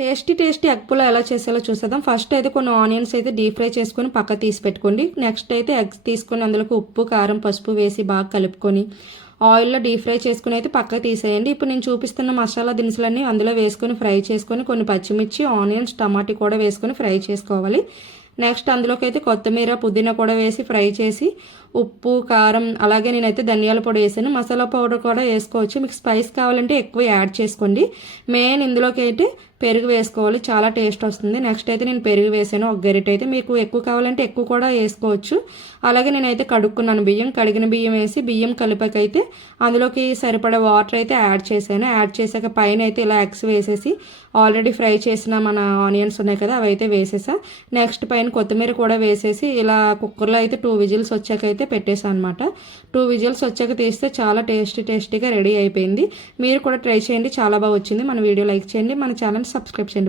Tasty egg pulao ఎలా చేసేలా చూసేద్దాం. ఫస్ట్ అయితే కొన్ని ఆనియన్స్ అయితే డీప్ ఫ్రై చేసుకొని పక్క తీసి పెట్టుకోండి. నెక్స్ట్ అయితే ఎగ్స్ తీసుకొని అందులోకి ఉప్పు, కారం, పసుపు వేసి బాగా కలుపుకొని ఆయిల్లో డీప్ ఫ్రై చేసుకుని అయితే పక్కకు తీసేయండి. ఇప్పుడు నేను చూపిస్తున్న మసాలా దినుసులన్నీ అందులో వేసుకొని ఫ్రై చేసుకొని కొన్ని పచ్చిమిర్చి, ఆనియన్స్, టమాటా కూడా వేసుకొని ఫ్రై చేసుకోవాలి. నెక్స్ట్ అందులోకి అయితే కొత్తిమీర, పుదీనా కూడా వేసి ఫ్రై చేసి ఉప్పు, కారం, అలాగే నేనైతే ధనియాల పొడి వేసాను. మసాలా పౌడర్ కూడా వేసుకోవచ్చు. మీకు స్పైస్ కావాలంటే ఎక్కువ యాడ్ చేసుకోండి. మెయిన్ ఇందులోకి అయితే పెరుగు వేసుకోవాలి, చాలా టేస్ట్ వస్తుంది. నెక్స్ట్ అయితే నేను పెరుగు వేసాను ఒక గరిట అయితే. మీకు ఎక్కువ కావాలంటే ఎక్కువ కూడా వేసుకోవచ్చు. అలాగే నేనైతే కడుక్కున్నాను బియ్యం. కడిగిన బియ్యం వేసి బియ్యం కలిపాకైతే అందులోకి సరిపడా వాటర్ అయితే యాడ్ చేశాను. యాడ్ చేశాక పైన అయితే ఇలా ఎగ్స్ వేసేసి ఆల్రెడీ ఫ్రై చేసిన మన ఆనియన్స్ ఉన్నాయి కదా, అవి అయితే వేసేసా. నెక్స్ట్ పైన కొత్తిమీర కూడా వేసేసి ఇలా కుక్కర్లో అయితే 2 విజిల్స్ వచ్చాక అయితే పెట్టేసాను అనమాట. 2 విజిల్స్ వచ్చాక తీస్తే చాలా టేస్టీగా రెడీ అయిపోయింది. మీరు కూడా ట్రై చేయండి, చాలా బాగా వచ్చింది. మన వీడియో లైక్ చేయండి, మన ఛానల్ సబ్స్క్రైబ్ చేయండి.